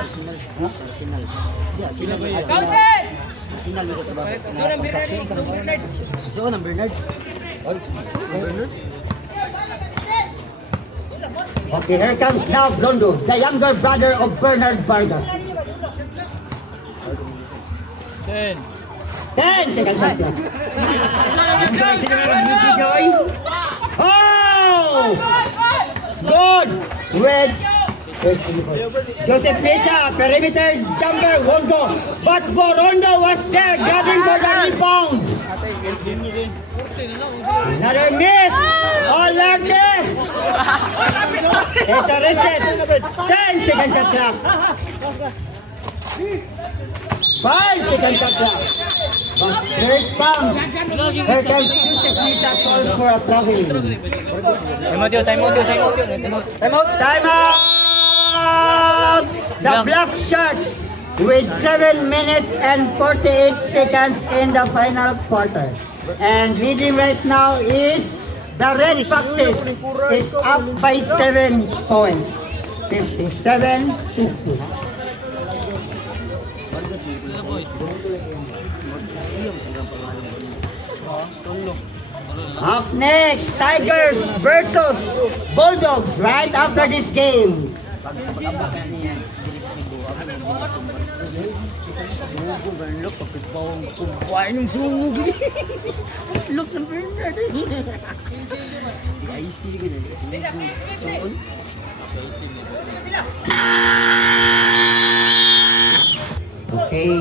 So, ng Bernard. Okay, here comes now Blondo, the younger brother of Bernard Vargas. 10 seconds left. Oh! Good! With Joseph Mesa, perimeter jumper, won't go. But Borondo was there, grabbing for the rebound. Another miss. Olarte. It's a reset. 10 second shot clock. 5 second shot clock. But here it comes. Here comes Joseph Mesa calls for a traveling. Time out. Time out! The Black Sharks with 7 minutes and 48 seconds in the final quarter. And leading right now is the Red Foxes is up by 7 points. 57-50. Up next, Tigers versus Bulldogs right after this game. Pag-abot na niya. Sugo, ganlok, pagkipawang kumpuan yung sugo. Look ng Bernard. I-IC ko na. Sugo. Okay.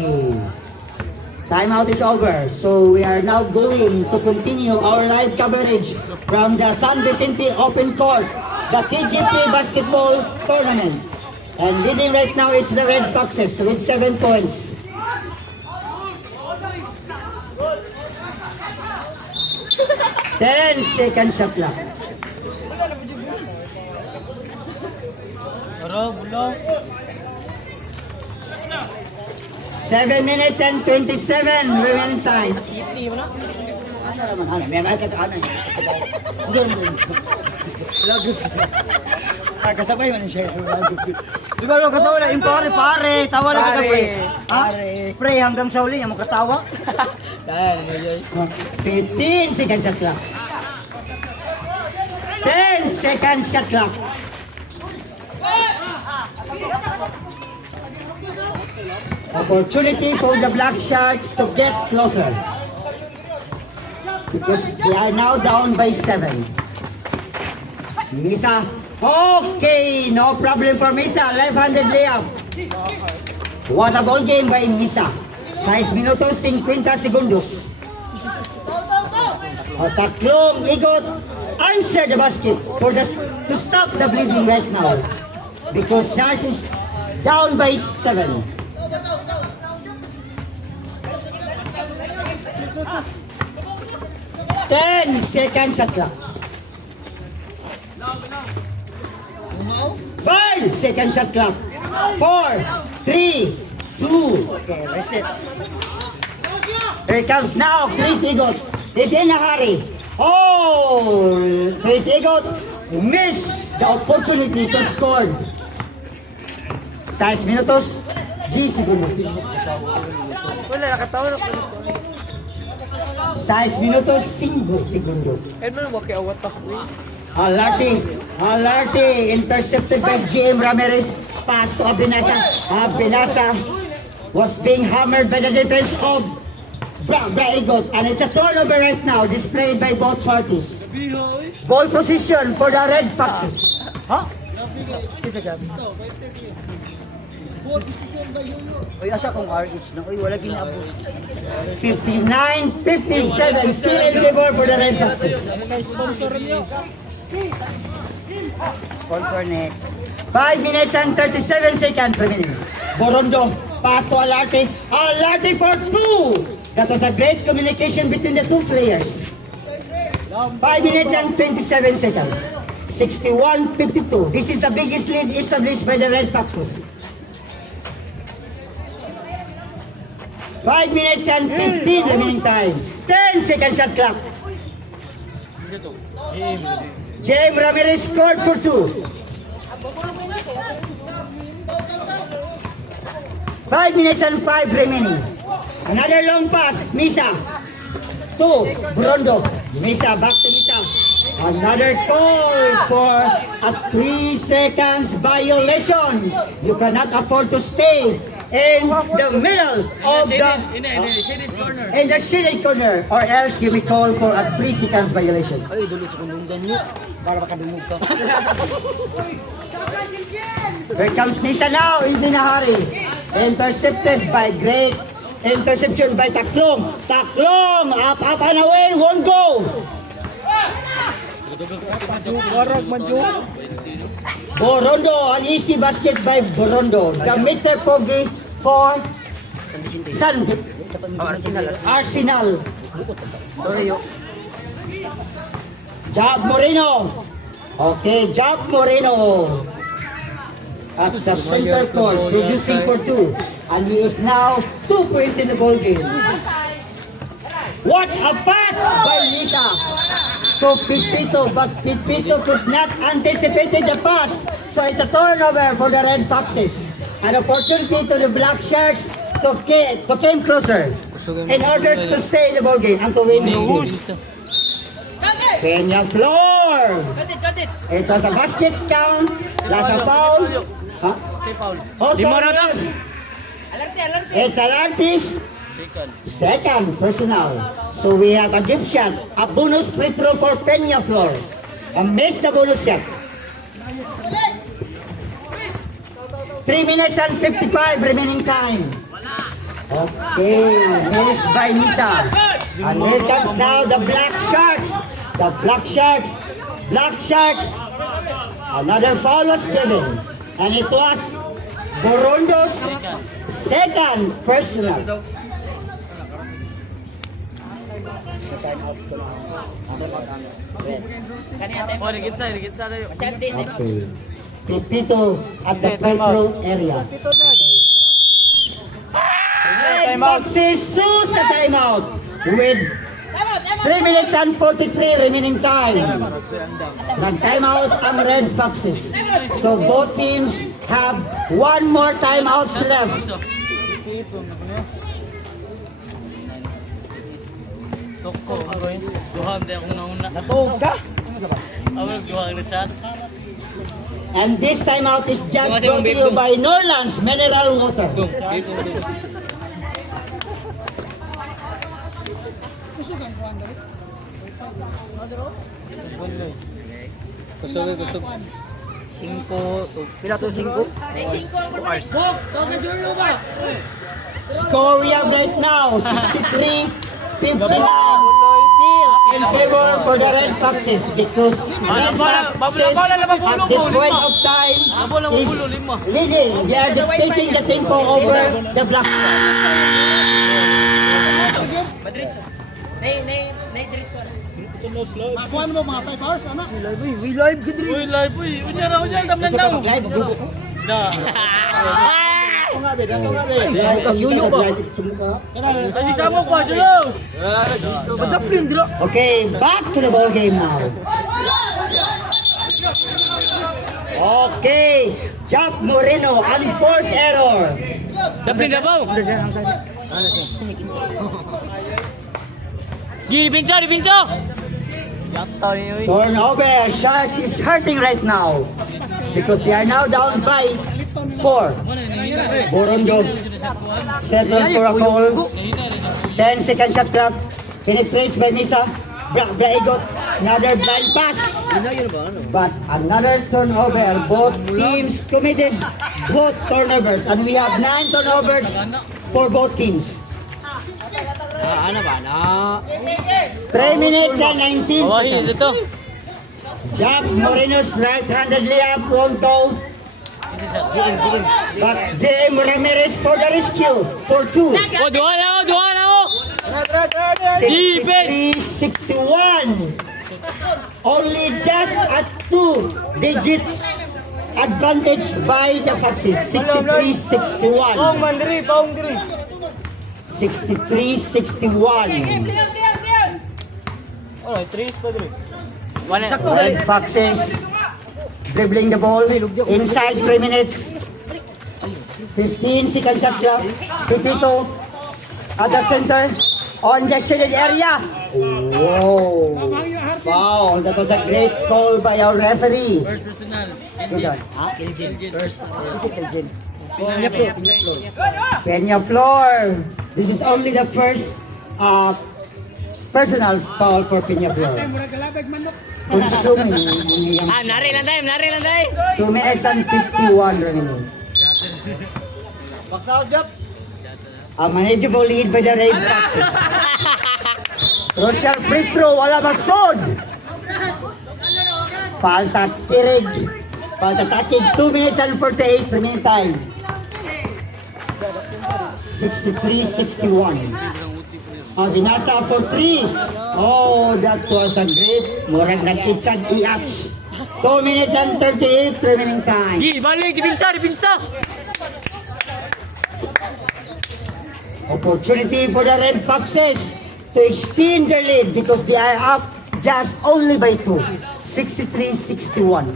Timeout is over. So we are now going to continue our live coverage from the San Vicente Open Court, the TGP Basketball Tournament. And leading right now is the Red Foxes with 7 points. Ten second shot clock. 7 minutes and 27 remaining time. Ano naman, ano? May mga kata-ano. Lagus. Kasabay man siya. Lagus. Di ba lo katawa na? Pare. Tawa lang kita pre. Pare. Pre hanggang sa uli. Yung katawa. Dahil. 15 second shot clock. 10 second shot clock. Opportunity for the Black Sharks to get closer. Because they are now down by 7. Misa. Okay, no problem for Misa. Left-handed layup. What a ball game by Misa. 6 minutos 50 segundos. Tatlong igot. Answer the basket for to stop the bleeding right now. Because Shark is down by 7. Ten second shot clock. 5 second shot clock. 4, 3, 2. Okay, reset. Here it comes now. Chris Igot is in a hurry. Oh, Chris Igot missed the opportunity to score. 6 minutos, G segundos. Wala, nakatawa na po. 6 minutos, 5 segundos. Edmond, wag kaya awat ako eh. Alarte, intercepted by GM Ramirez. Pass to Abinasa. Abinasa was being hammered by the defense of Braigot. And it's a turnover right now, displayed by both parties. Ball position for the Red Foxes. Ha? Isa gabi. Uy, asa kong RH na? Uy, wala ginaabot. 59-57, still in favor for the Red Foxes. Sponsor next. 5 minutes and 37 seconds remaining. Borondo, pass to Alarte. Alarte for 2! That was a great communication between the two players. 5 minutes and 27 seconds. 61-52. This is the biggest lead established by the Red Foxes. 5 minutes and 15 remaining time. 10 second shot clock. James Ramirez scored for 2. 5 minutes and 5 remaining. Another long pass. Misa. 2. Brondo. Misa. Back to Misa. Another call for a 3 seconds violation. You cannot afford to stay in the middle of the in the shaded corner, or else you may call for a 3 seconds violation. Ay, dulit sa kundungan mo. Para makadungog ka. Here comes Nisa now, he's in a hurry. Intercepted by great interception by Taklong. Taklong, up and away, won't go. Borondo, an easy basket by Borondo. The Mr. Pogi for San Arsenal. Sorry, yo. Job Moreno. Okay, Job Moreno. At the center court, producing for 2. And he is now 2 points in the ball game. What a pass by Lisa to Pipito, but Pipito could not anticipate the pass. So it's a turnover for the Red Foxes. An opportunity to the Black Sharks to came closer in order to stay in the ball game and to win the game. Peña Flor. It was a basket count. That's a foul. Huh? Also, it's Alantis. Second personal. So we have a gift shot, a bonus free throw for Peña Flor. A miss the bonus shot. 3 minutes and 55 remaining time. Okay, miss by Nita. And here comes now the Black Sharks. The Black Sharks. Black Sharks. Another foul was given. And it was Borondo's second personal. Okay. Pipito at the front row area. Red Foxes sues a timeout with 3 minutes and 43 remaining time. Nag-timeout ang Red Foxes. So both teams have 1 more timeouts left. Natog ka? And this timeout is just brought to you by Norlands Mineral Water. Kusog. 5. Pila to 5? Score we have right now, 63-59. Still in favor for the Red Foxes because Red Foxes at this point of time is leading. They are dictating the tempo over the Black We live good rin. Uy, live uy. Unya ra damnan daw. Da. Yuyo ba? Kasi sabog pa julo. Padaplin dira. Okay, back to the ball game now. Okay, Job Moreno, unforced error. Daplin daw. Gini pincho. Yatta ni uy. Turnover, Sharks is hurting right now because they are now down by 4. Borondo settle for a goal. 10 second shot clock. Penetrates by Misa. Braigot. Another blind pass. But another turnover. Both teams committed both turnovers. And we have 9 turnovers for both teams. Ano ba na? 3 minutes and 19 Awahi seconds. ito. Job Moreno's right-handed layup won't go. But J.M. Ramirez for the rescue for 2. Oh, duha na oh. 63-61. Only just a 2-digit advantage by the Foxes. 63-61. 63-61. Red Foxes dribbling the ball inside 3 minutes. 15 second shot clock. Pipito at the center on the shaded area. Whoa! Wow, that was a great call by our referee. First personal. Good one. Kiljin. First. Is it Elgin? Peña Flor. This is only the first personal foul for Peña Flor. Consuming Ah, nari lang tayo, nari lang tayo. 2 minutes and 51 remaining. A manageable lead by the Red Foxes. Crucial free throw, wala magsod. Palta tirig. Palta tatig, 2 minutes and 48 remaining time. 63-61. Binasa for 3. Oh, that was a great. Murag nag-itchag i-atch. 2 minutes and 38 remaining time. Di, balik, dipinsa, dipinsa. Opportunity for the Red Foxes to extend their lead because they are up just only by 2. 63-61.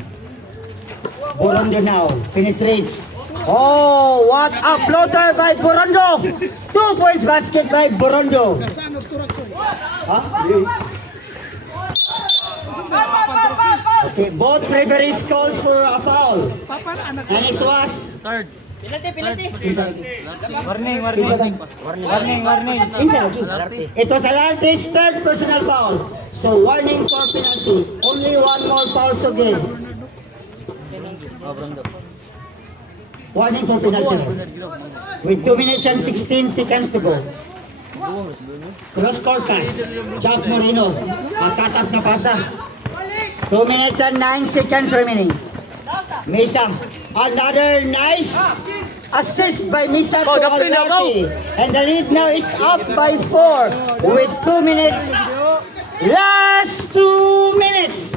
Borondo now penetrates. Oh, what a floater by Borondo! 2 points basket by Borondo. Huh? Okay, both referees calls for a foul. And it was Third. Warning. It was Alarte's third personal foul. So warning for penalty. Only one more foul to give. Warning for penalty. With 2 minutes and 16 seconds to go. Cross court pass. Jack Moreno. Cut up na pasa. 2 minutes and 9 seconds remaining. Mesa. Another nice assist by Misa to Alarte. And the lead now is up by 4 with 2 minutes. Last 2 minutes.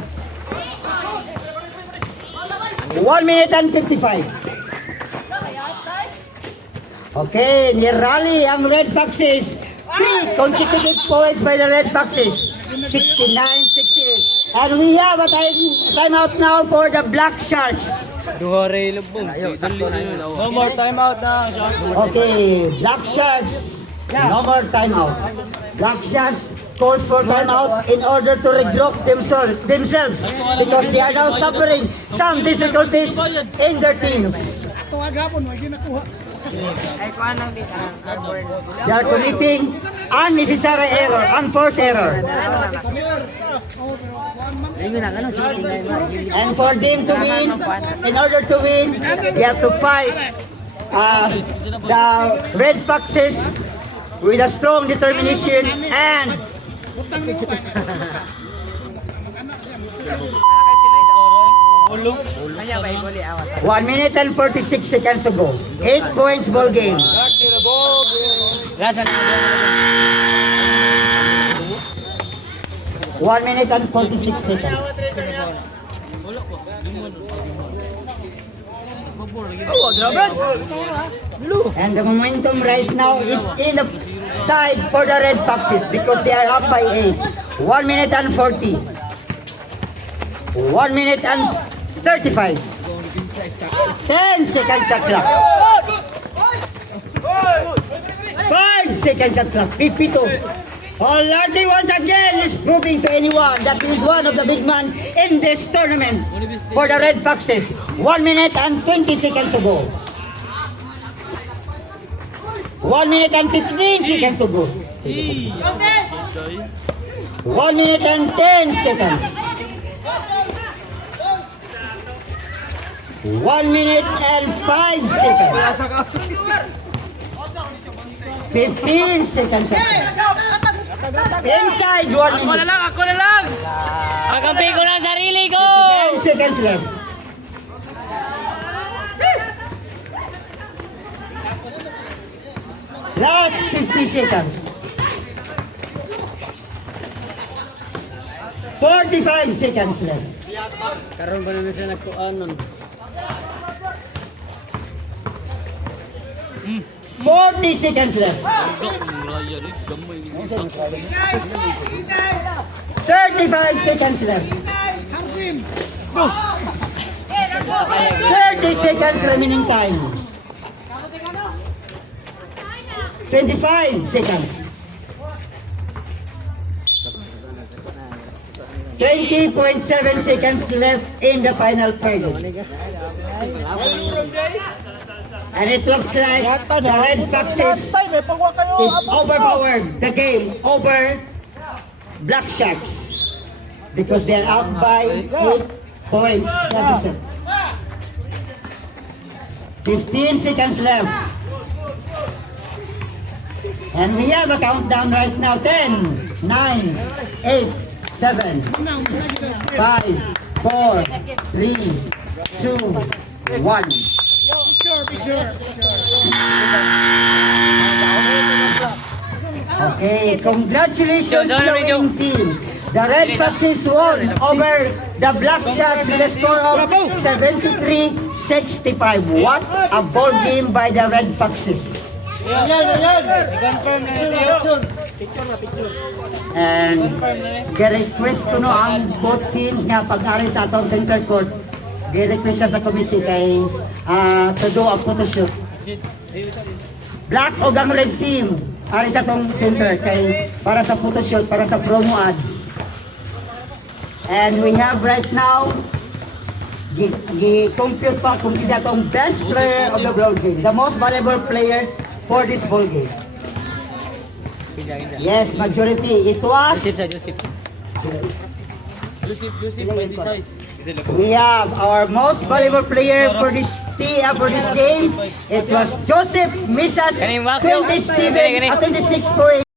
1 minute and 55. Okay, nirally ang Red Foxes. 3 consecutive points by the Red Foxes. 69-68. And we have a timeout now for the Black Sharks. Duhore lubong. No more timeout na. Okay, Black Sharks. No more timeout. Black Sharks calls for timeout in order to regroup themselves because they are now suffering some difficulties in their teams. They are committing unnecessary error, unforced error. And for them to win, in order to win, they have to fight the Red Foxes with a strong determination and 1 minute and 46 seconds to go. 8 points ball game. Gasan. 1 minute and 46 seconds. And the momentum right now is in the side for the Red Foxes because they are up by 8. 1 minute and 40. 1 minute and 35. 10 seconds shot clock. 5 seconds shot clock. 52. Alarte once again is proving to anyone that he is one of the big men in this tournament for the Red Foxes. 1 minute and 20 seconds to go. 1 minute and 15 seconds to go. 1 minute and 10 seconds. 1 minute and 5 seconds. 15 seconds. Inside 1 minute. Ako na lang. Kakampi ko lang sarili ko. 10 seconds left. Last 50 seconds. 45 seconds left. Karon ba na siya nagkuanon? 40 seconds left. 35 seconds left. 30 seconds remaining time. 25 seconds. 20.7 seconds left in the final period. And it looks like the Red Foxes is overpowered the game over Black Sharks because they're out by 8 points. That is it. 15 seconds left. And we have a countdown right now. 10, 9, 8, 7, 5, 4, 3, 2, 1. Okay, congratulations to the winning team. The Red Foxes won over the Black Sharks with a score of 73-65. What a ball game by the Red Foxes. I-confirm na ito. And ga-request ko no ang both teams nga pag-ari sa atong center court. Ga-request siya sa committee kay to do a photo shoot. Black o ang red team ari sa atong center kay para sa photo shoot, para sa promo ads. And we have right now gi-compute pa kung isa atong best player of the ball game, the most valuable player for this ball game. Yes, majority. It was. Joseph. By this size. We have our most valuable player for this game. It was Joseph Misas, 26 points.